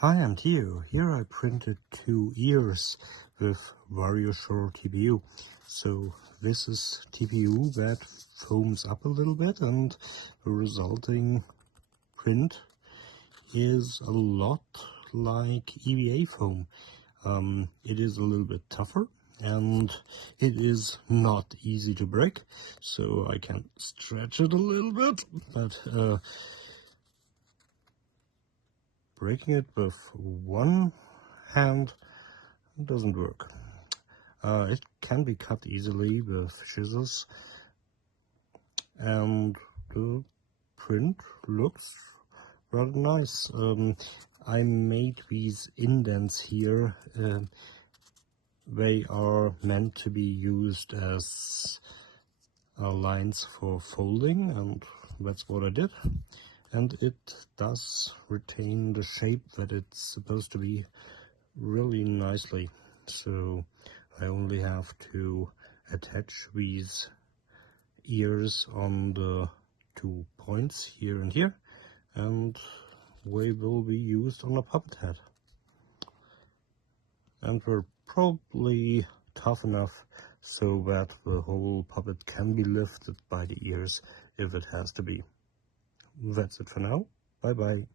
Hi, I'm Theo. Here I printed 2 ears with VarioSure TPU. So this is TPU that foams up a little bit, and the resulting print is a lot like EVA foam. It is a little bit tougher and it is not easy to break, so I can stretch it a little bit, but breaking it with one hand doesn't work. It can be cut easily with scissors, and the print looks rather nice. I made these indents here. They are meant to be used as lines for folding, and that's what I did. And it does retain the shape that it's supposed to be really nicely. So I only have to attach these ears on the 2 points here and here, and they will be used on a puppet head. And they're probably tough enough so that the whole puppet can be lifted by the ears if it has to be. That's it for now. Bye bye.